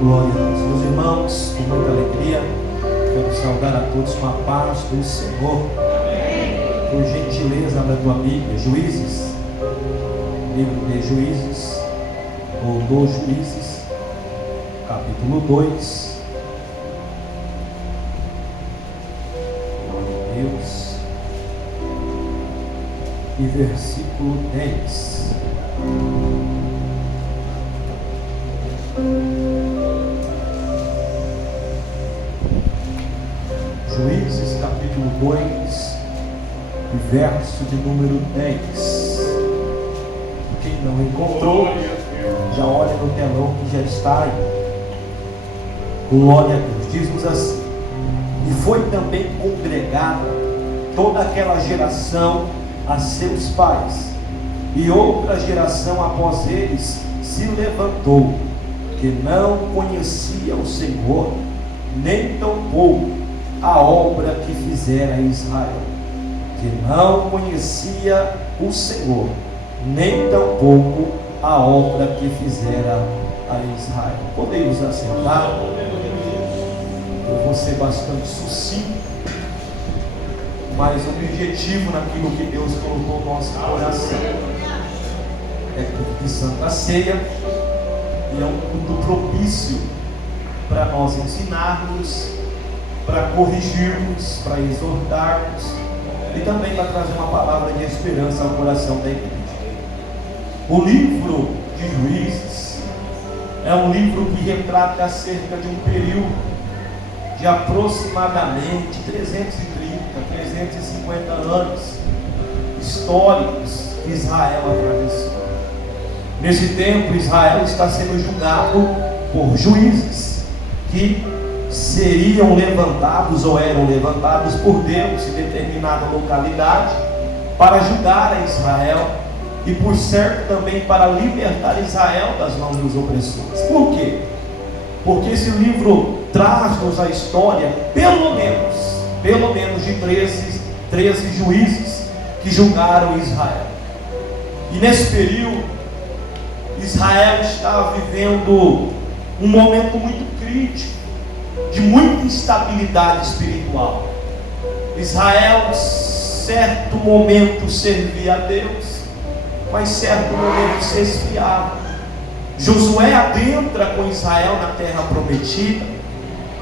Glória a Deus. Meus irmãos, com muita alegria, quero saudar a todos com a paz do Senhor. Por gentileza, abra a tua Bíblia, Juízes, livro de Juízes, ou dos Juízes, capítulo 2. Glória a Deus. E versículo 10. Juízes capítulo 2 e verso de número 10. Quem não encontrou, já olha no telão que já está aí. Glória a Deus. Diz-nos assim: e foi também congregada toda aquela geração a seus pais, e outra geração após eles se levantou, que não conhecia o Senhor, nem tampouco a obra que fizera Israel. Que não conhecia o Senhor, nem tampouco a obra que fizera a Israel. Podemos assentar? Eu vou ser bastante sucinto, mas objetivo naquilo que Deus colocou no nosso coração. É culto de Santa Ceia, e é um culto propício para nós ensinarmos, para corrigirmos, para exortarmos e também para trazer uma palavra de esperança ao coração da igreja. O livro de Juízes é um livro que retrata acerca de um período de aproximadamente 350 anos históricos que Israel atravessou. Nesse tempo, Israel está sendo julgado por juízes que seriam levantados ou eram levantados por Deus em determinada localidade para julgar a Israel e, por certo, também para libertar Israel das mãos dos opressores. Por quê? Porque esse livro traz-nos a história, pelo menos de 13 juízes que julgaram Israel. E nesse período, Israel estava vivendo um momento muito crítico, de muita instabilidade espiritual. Israel, certo momento, servia a Deus, mas certo momento se esfriava. Josué adentra com Israel na terra prometida,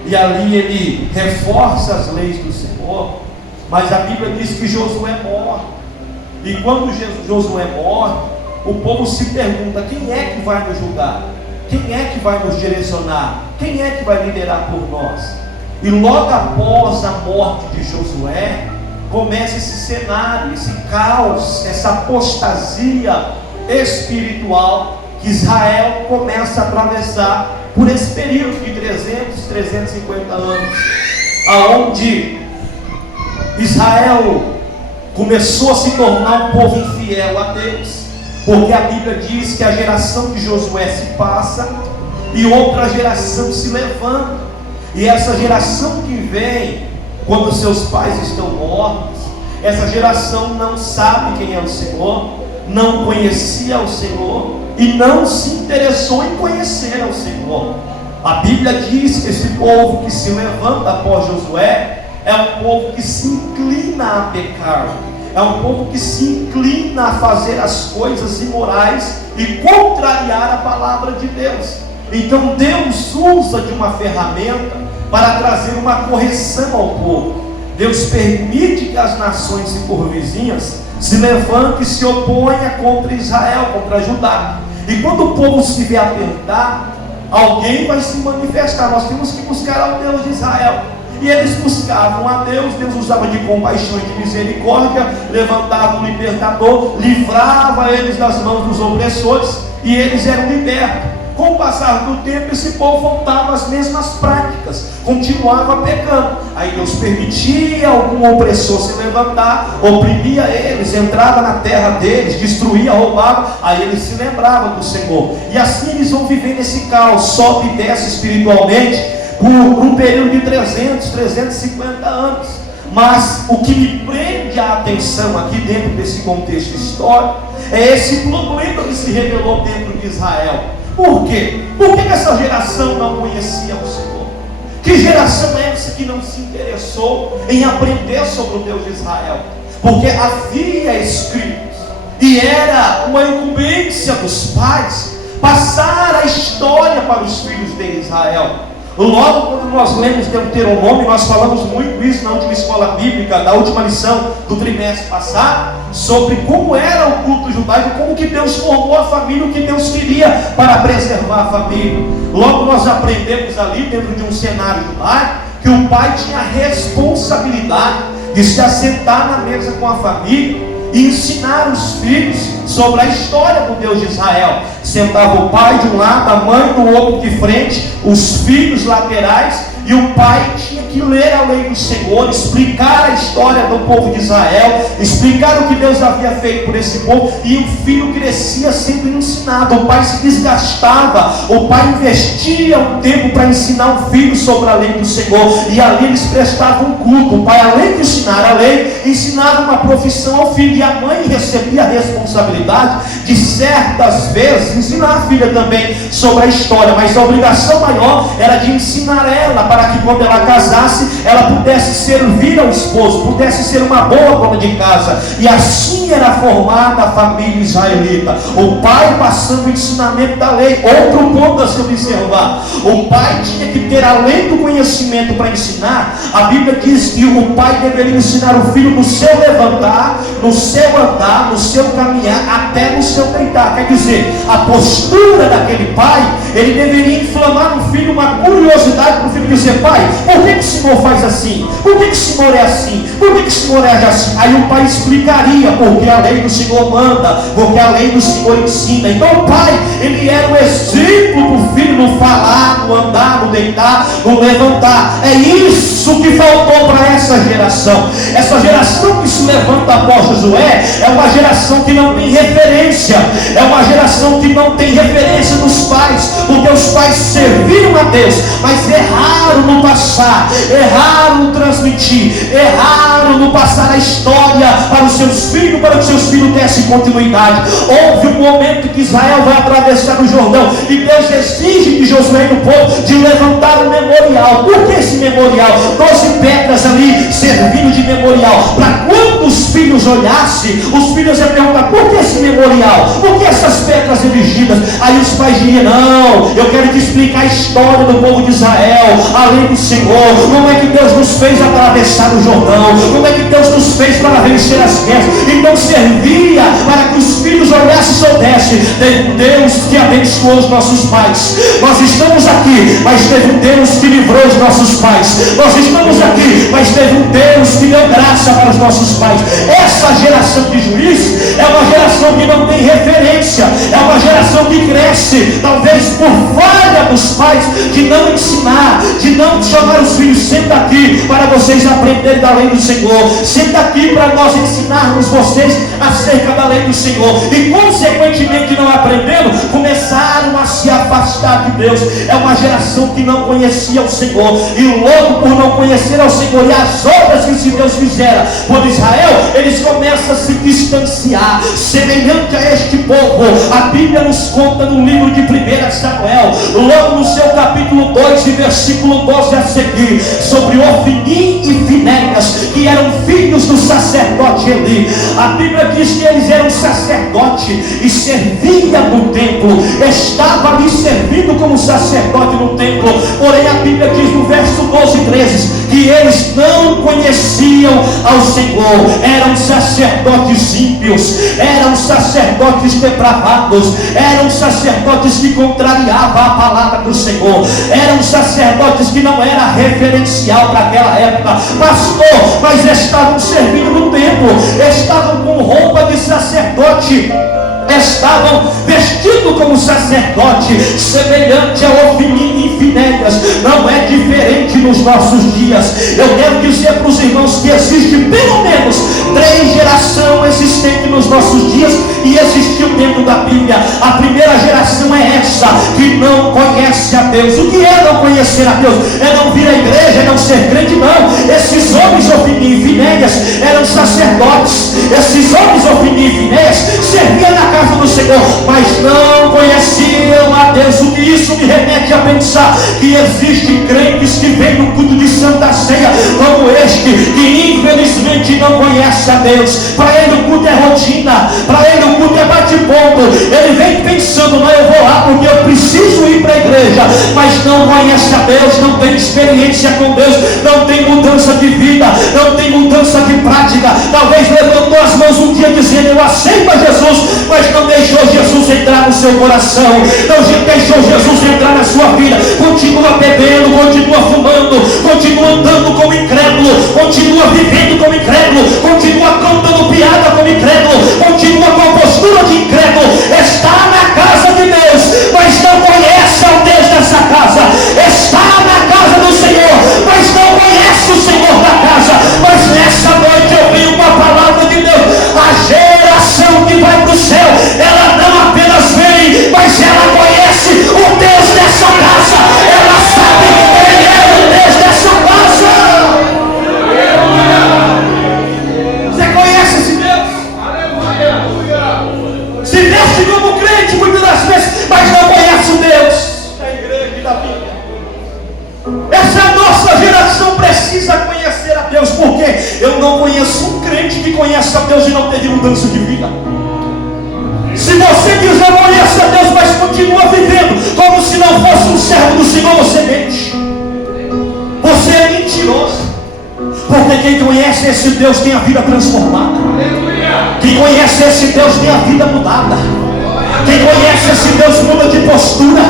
e ali ele reforça as leis do Senhor, mas a Bíblia diz que Josué morre. E quando Josué morre, o povo se pergunta: quem é que vai nos julgar? Quem é que vai nos direcionar? Quem é que vai liderar por nós? E logo após a morte de Josué, começa esse cenário, esse caos, essa apostasia espiritual que Israel começa a atravessar por esse período de 350 anos, aonde Israel começou a se tornar um povo infiel a Deus, porque a Bíblia diz que a geração de Josué se passa e outra geração se levanta, e essa geração que vem quando seus pais estão mortos, essa geração não sabe quem é o Senhor, não conhecia o Senhor e não se interessou em conhecer o Senhor. A Bíblia diz que esse povo que se levanta após Josué é um povo que se inclina a pecar, é um povo que se inclina a fazer as coisas imorais e contrariar a palavra de Deus. Então Deus usa de uma ferramenta para trazer uma correção ao povo. Deus permite que as nações circunvizinhas se levantem e se oponham contra Israel, contra Judá. E quando o povo se vê apertar, alguém vai se manifestar. Nós temos que buscar ao Deus de Israel. E eles buscavam a Deus. Deus usava de compaixão e de misericórdia, levantava um libertador, livrava eles das mãos dos opressores, e eles eram libertos. Com o passar do tempo, esse povo voltava às mesmas práticas, continuava pecando. Aí Deus permitia algum opressor se levantar, oprimia eles, entrava na terra deles, destruía, roubava. Aí eles se lembravam do Senhor. E assim eles vão viver nesse caos, sobe e desce espiritualmente, por um período de 350 anos. Mas o que me prende a atenção aqui dentro desse contexto histórico é esse problema que se revelou dentro de Israel. Por quê? Por que essa geração não conhecia o Senhor? Que geração é essa que não se interessou em aprender sobre o Deus de Israel? Porque havia escritos, e era uma incumbência dos pais passar a história para os filhos de Israel. Logo quando nós lemos Deuteronômio, nós falamos muito isso na última escola bíblica, da última lição do trimestre passado, sobre como era o culto judaico, como que Deus formou a família, o que Deus queria para preservar a família. Logo nós aprendemos ali, dentro de um cenário judaico, que o pai tinha a responsabilidade de se assentar na mesa com a família e ensinar os filhos sobre a história do Deus de Israel. Sentava o pai de um lado, a mãe do outro de frente, os filhos laterais, e o pai tinha que ler a lei do Senhor, explicar a história do povo de Israel, explicar o que Deus havia feito por esse povo, e o filho crescia sendo ensinado. O pai se desgastava, o pai investia um tempo para ensinar o filho sobre a lei do Senhor, e ali eles prestavam culto. O pai, além de ensinar a lei, ensinava uma profissão ao filho, e a mãe recebia a responsabilidade de certas vezes ensinar a filha também sobre a história, mas a obrigação maior era de ensinar ela, para que quando ela casasse, ela pudesse servir ao esposo, pudesse ser uma boa dona de casa. E assim era formada a família israelita. O pai passando o ensinamento da lei. Outro ponto a se observar: o pai tinha que ter, além do conhecimento para ensinar, a Bíblia diz que o pai deveria ensinar o filho no seu levantar, no seu andar, no seu caminhar, até no seu deitar. Quer dizer, a postura daquele pai, ele deveria inflamar no filho uma curiosidade para o filho dizer: pai, por que o Senhor faz assim? Por que o Senhor é assim? Por que o Senhor é assim? Aí o pai explicaria: porque a lei do Senhor manda, porque a lei do Senhor ensina. Então o pai, ele era o exemplo para o filho no falar, no andar, no deitar, no levantar. É isso que faltou para essa geração. Essa geração que se levanta após Josué é uma geração que não tem referência, é uma geração que não tem referência dos pais, porque os pais serviram a Deus, mas erraram no passar, erraram no transmitir, erraram no passar a história para os seus filhos, para que os seus filhos dessem continuidade. Houve um momento que Israel vai atravessar o Jordão, e Deus exige de Josué e do povo de levantar um memorial. Por que esse memorial? 12 pedras ali servindo de memorial, para quando os filhos olhassem, os filhos iam perguntar: por que esse memorial? Por que essas pedras erigidas? Aí os pais diriam: não, eu quero te explicar a história do povo de Israel, a lei do Senhor, como é que Deus nos fez atravessar o Jordão, como é que Deus nos fez para vencer as guerras. Então servia para que os filhos olhassem e soubessem: teve um Deus que abençoou os nossos pais. Nós estamos aqui, mas teve um Deus que livrou os nossos pais. Nós estamos aqui, mas teve um Deus que deu graça para os nossos pais. Essa geração de juízes é uma geração que não tem referência, é uma geração que cresce, talvez por falha dos pais, de não ensinar, de não chamar os filhos: senta aqui para vocês aprenderem da lei do Senhor, senta aqui para nós ensinarmos vocês acerca da lei do Senhor. E consequentemente, não aprendendo, começaram a se afastar de Deus. É uma geração que não conhecia o Senhor, e logo por não conhecer ao Senhor e as obras que esse Deus fizera por Israel, eles começam a se distanciar. Semelhante a este povo, a Bíblia nos conta no livro de 1 Samuel, logo no seu capítulo 2 e versículo 12 a seguir, sobre Ofni e Finéias, que eram filhos do sacerdote Eli. A Bíblia diz que eles eram sacerdote e serviam no templo, estava ali servindo como sacerdote no templo. Porém a Bíblia diz no verso 12 e 13 que eles não conheciam ao Senhor, eram sacerdotes ímpios, eram sacerdotes depravados, eram sacerdotes que contrariavam a palavra do Senhor, eram sacerdotes que não era referencial para aquela época. Pastor, mas estavam servindo no templo, estavam com roupa de sacerdote, estavam vestindo como sacerdote, semelhante a Ofni e Finéias. Não é diferente nos nossos dias. Eu quero dizer para os irmãos que existe pelo menos 3 gerações existentes nos nossos dias, e existiu dentro da Bíblia. A primeira geração é essa, que não conhece a Deus. O que é não conhecer a Deus? É não vir à igreja, é não ser crente. Não, esses homens Ofni e Finéias eram sacerdotes. Esses homens Ofni e Finéias serviam na casa do Senhor, mas não conheciam a Deus. isso me remete a pensar que existem crentes que vêm no culto de Santa Ceia como este, que infelizmente não conhece a Deus. Para ele o culto é rotina, para ele o culto é bate-ponto. Ele vem pensando, não, eu vou lá porque eu preciso ir para a igreja, mas não conhece a Deus, não tem experiência com Deus, não tem mudança de vida, não tem mudança de prática. Talvez levantou as mãos um dia dizendo, eu aceito a Jesus, mas não deixou Jesus entrar no seu coração, não deixou Jesus entrar na sua vida. Continua bebendo, continua fumando, continua andando como incrédulo, continua vivendo como incrédulo, continua contando piada como incrédulo, continua com a postura de incrédulo. Está na casa de Deus, mas não conhece ao Deus dessa casa. Está na casa do Senhor, mas não conhece o Senhor da casa. Mas nessa noite eu venho com a palavra de Deus. A geração que vai para o céu, ela não apenas vem, mas ela conhece o Deus dessa casa. Ela sabe quem é o Deus dessa casa. Você conhece esse Deus? Se veste como crente muitas das vezes, mas não conhece o Deus da igreja e da Bíblia. Essa nossa geração precisa conhecer a Deus, porque eu não conheço um crente que conhece a Deus e não teve mudança de vida. Se você diz eu conheço a Deus, mas continua vivendo como se não fosse um servo do Senhor, você mente. Você é mentiroso. Porque quem conhece esse Deus tem a vida transformada. Quem conhece esse Deus tem a vida mudada. Quem conhece esse Deus muda de postura.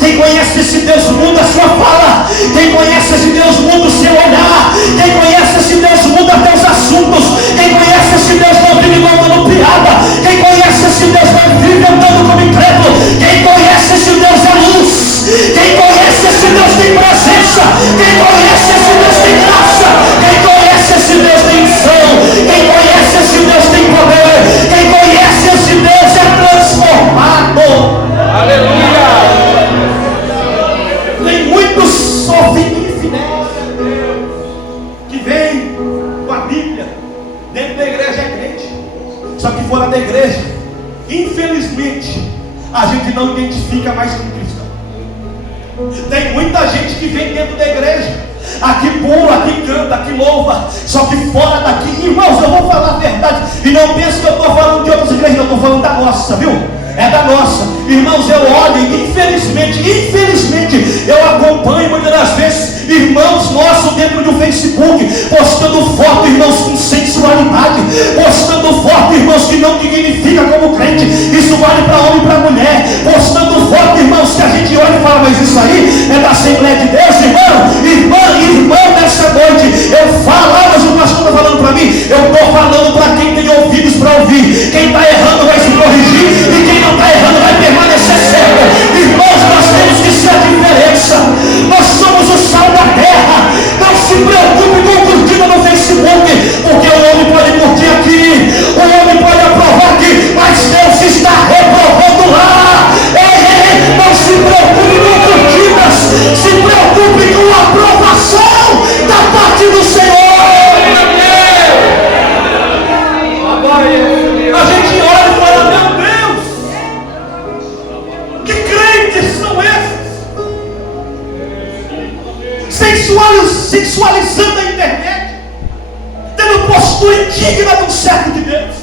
Quem conhece esse Deus muda a sua fala. Quem conhece esse Deus muda o seu olhar. Quem conhece esse Deus muda até os assuntos. Quem conhece esse Deus não vive contando piada. Quem conhece esse Deus não vive andando como incrédulo. Quem conhece esse Deus é luz. Quem conhece esse Deus tem presença. Quem conhece esse Deus tem graça. Quem conhece esse Deus tem unção. Quem conhece esse Deus tem poder. Quem conhece esse Deus é transformado. Aleluia. Tem muitos sofinífios que vem com a Bíblia dentro da igreja, é crente, só que fora da igreja, infelizmente, a gente não identifica mais como cristão. Tem muita gente que vem dentro da igreja, aqui pula, aqui canta, aqui louva, só que fora daqui, irmãos, eu vou falar a verdade, e não pense que eu estou falando de outras igrejas, eu estou falando da nossa, viu? É da nossa. Irmãos, eu olho e infelizmente, eu acompanho muitas das vezes irmãos nossos dentro do Facebook, postando foto, irmãos, com sensualidade, postando foto, irmãos, que não dignifica como crente. Isso vale para homem e para mulher. Postando foto, irmãos, que a gente olha e fala, mas isso aí é da Assembleia de Deus, irmão, nessa noite, eu falo, mas o pastor está falando para mim, eu estou falando para quem tem ouvidos para ouvir. Quem está errando vai se corrigir, e quem não está errando vai permanecer certo. Irmãos, nós temos que ser a diferença. Nós somos o sal da terra. Não se preocupe com curtida no Facebook, porque o homem pode curtir aqui, o homem pode aprovar aqui, mas Deus está reprovando lá. Não se preocupe com curtidas, se preocupe com a aprovação da parte do Senhor. A gente olha e fala, meu Deus, que crentes são esses? Sensualizando a internet, tendo postura indigna de um servo de Deus.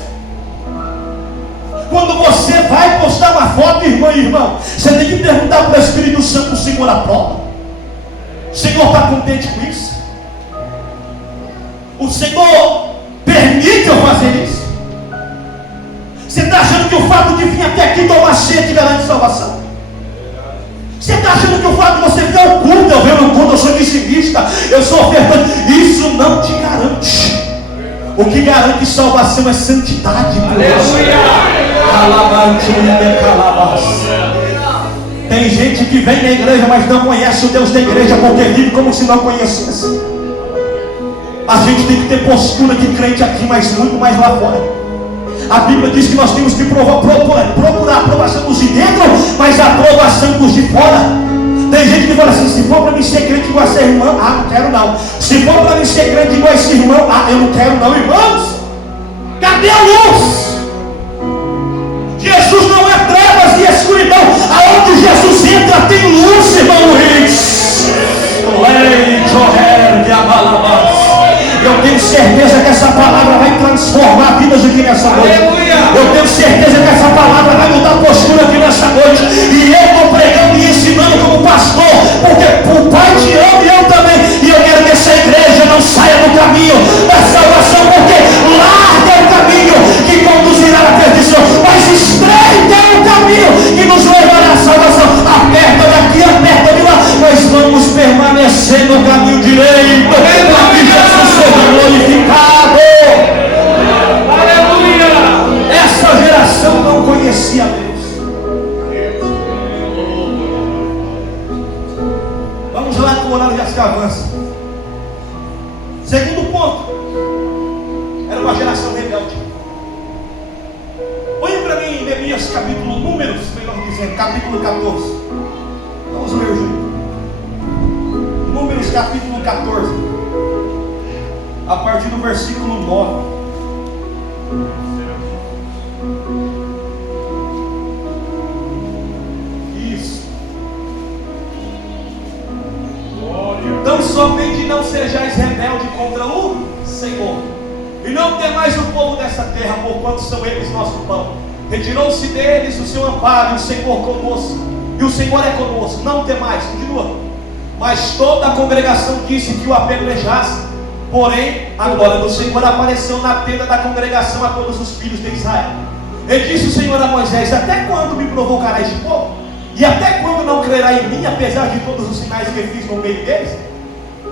Quando você vai postar uma foto, irmão, você tem que perguntar para o Espírito Santo, o Senhor aprova? O Senhor está contente com isso? O Senhor permite eu fazer isso? Você está achando que o fato de vir até aqui tomar ceia te garante salvação? Você está achando que o fato de você vir ao culto, eu venho no culto, eu sou dizimista, eu sou ofertante, isso não te garante. O que garante salvação é santidade. Tem gente que vem na igreja, mas não conhece o Deus da igreja, porque vive como se não conhecesse. A gente tem que ter postura de crente aqui, mas muito mais lá fora. A Bíblia diz que nós temos que procurar a aprovação dos de dentro, mas a aprovação dos de fora. Tem gente que fala assim, se for para mim ser crente igual a esse irmão, não quero não. Se for para mim ser crente igual a esse irmão, eu não quero não, irmãos. Cadê a luz? Jesus não é trevas e escuridão. Aonde Jesus entra tem luz. tenho certeza que essa palavra vai transformar vidas aqui nessa noite. Eu tenho certeza que essa palavra vai mudar a postura aqui nessa noite. E eu estou pregando e ensinando como pastor, porque o Pai te ama e eu também. E eu quero que essa igreja não saia do caminho da salvação, porque larga é o caminho que conduzirá à perdição, mas estreita é o caminho que nos levará à salvação. Aperta daqui, aperta de lá, mas vamos permanecer no caminho direito, para que Jesus seja glorificado. Aleluia! Essa geração não conhecia Deus. Vamos lá com o horário já se avança. Segundo ponto, era uma geração rebelde. Olha para mim em Neemias capítulo, Números, melhor dizendo, capítulo 14. Vamos ler junto. Números capítulo 14, a partir do versículo 9. Isso. Então somente não sejais rebelde contra o Senhor, e não temais o povo dessa terra, porquanto são eles nosso pão. Retirou-se deles o seu amparo, e o Senhor conosco, e o Senhor é conosco. Não temais, continua. Mas toda a congregação disse que o apedrejasse. Porém, a glória do Senhor apareceu na tenda da congregação a todos os filhos de Israel. E disse o Senhor a Moisés: até quando me provocará este povo? E até quando não crerá em mim, apesar de todos os sinais que fiz no meio deles?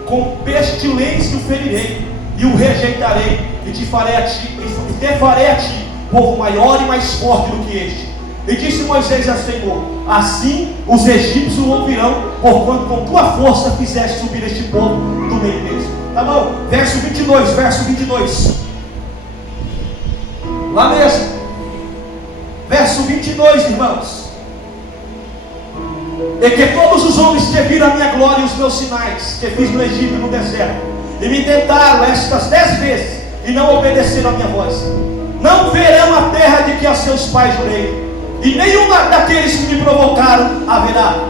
Com pestilência o ferirei, e o rejeitarei, e te farei a ti, e te farei a ti, povo maior e mais forte do que este. E disse Moisés ao Senhor: assim os egípcios ouvirão, porquanto com tua força fizeste subir este povo do meio deles. Tá bom? Verso 22. Lá mesmo. Verso 22, irmãos. E que todos os homens que viram a minha glória e os meus sinais que fiz no Egito e no deserto, e me tentaram estas 10 vezes, e não obedeceram a minha voz, não verão a terra de que a seus pais jurei, e nenhum daqueles que me provocaram haverá.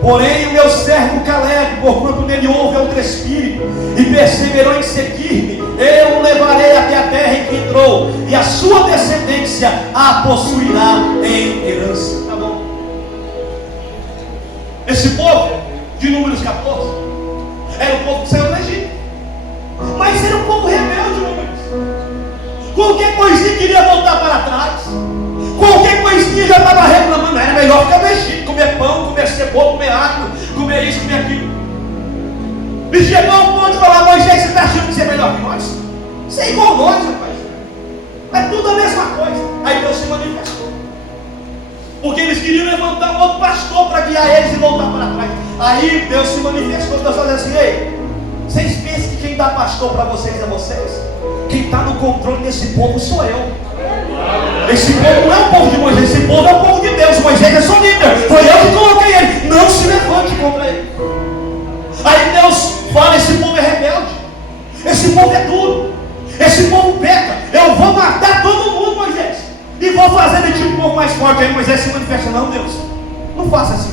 Porém o meu servo Caleb, porquanto nele houve outro espírito, e perseverou em seguir-me, eu o levarei até a terra em que entrou, e a sua descendência a possuirá em herança. Tá bom? Esse povo de Números 14 era o povo que saiu do Egito, mas era um povo rebelde, Números. Qualquer coisinha queria voltar para trás. Qualquer coisinha já estava reclamando. Era melhor ficar no Egito, comer pão, comer cebola, comer água, comer isso, comer aquilo. E chegou ao ponto de falar: Moisés, você está achando que você é melhor que nós? Você é igual a nós, rapaz. É tudo a mesma coisa. Aí Deus se manifestou, porque eles queriam levantar um outro pastor para guiar eles e voltar para trás. Aí Deus se manifestou. Deus falou assim: ei, vocês pensam que quem dá pastor para vocês é vocês? Quem está no controle desse povo sou eu. Esse povo não é o povo de Moisés, esse povo é o povo de Deus. Moisés é só líder, foi eu que coloquei ele. Não se levante contra ele. Aí Deus fala: esse povo é rebelde, esse povo é duro, esse povo peca. Eu vou matar todo mundo, Moisés, e vou fazer de ti um povo mais forte. Aí Moisés se manifesta: não, Deus, não faça assim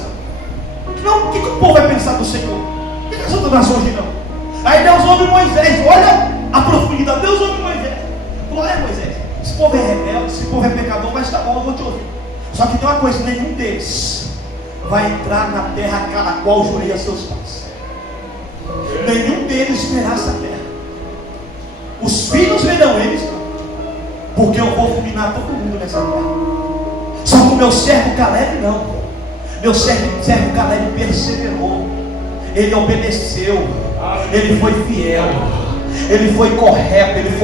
não. O que o povo vai pensar do Senhor? O que as outras nações dirão? Aí Deus ouve Moisés, olha a profundidade. Deus ouve Moisés: glória a Moisés, esse povo é rebelde, esse povo é pecador, mas tá bom, eu vou te ouvir. Só que tem uma coisa: nenhum deles vai entrar na terra a qual jurei a seus pais. Nenhum deles verá essa terra. Os filhos verão eles, porque eu vou fulminar todo mundo nessa terra. Só que o meu servo Caleb não. Meu servo Caleb perseverou, ele obedeceu, ele foi fiel, ele foi correto, ele foi